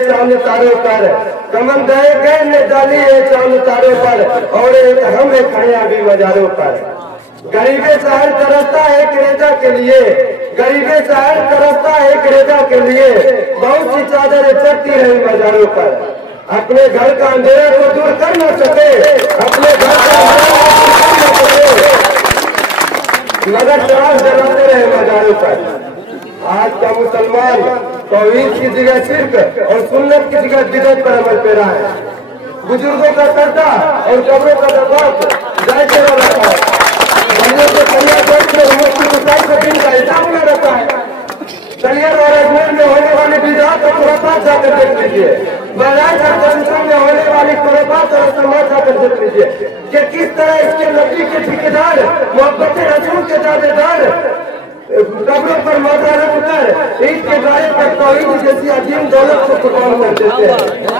चांद तारों पर कमल गए गए ने डाली है चांद तारों पर और एक हम खड़े अभी मजारों पर। गरीबे शहर तरसता है रेजा के लिए, गरीबे शहर तरसता है रेजा के लिए, बहुत सी चादरें चढ़ती रही मजारों पर। अपने घर का अंधेरा को दूर कर न सके, अपने घर का मगर चार जलाते रहे मजारों पर। आज का मुसलमान तौहीद की जगह शिर्क और सुन्नत की जगह बिदअत पर अमल पे रहा है। बुजुर्गों का पर्दा और कब्रों का दबाव जायजे रखा है। बंदे को कलिया को दिन का हिसाब में रखा है। कलियर और अजमेर में होने वाली बिदअत और खुराफात जाकर देख लीजिए। बहराइच और पाकिस्तान में होने वाली खुराफात और समाज जाकर देख लीजिए कि किस तरह इसके नबी के ठेकेदार, मोहब्बत रसूल के दावेदार कब्रों पर माथा रखकर ईद के गाय पर तौहीद जैसी अजीम दौलत को कुर्बान कर देते हैं।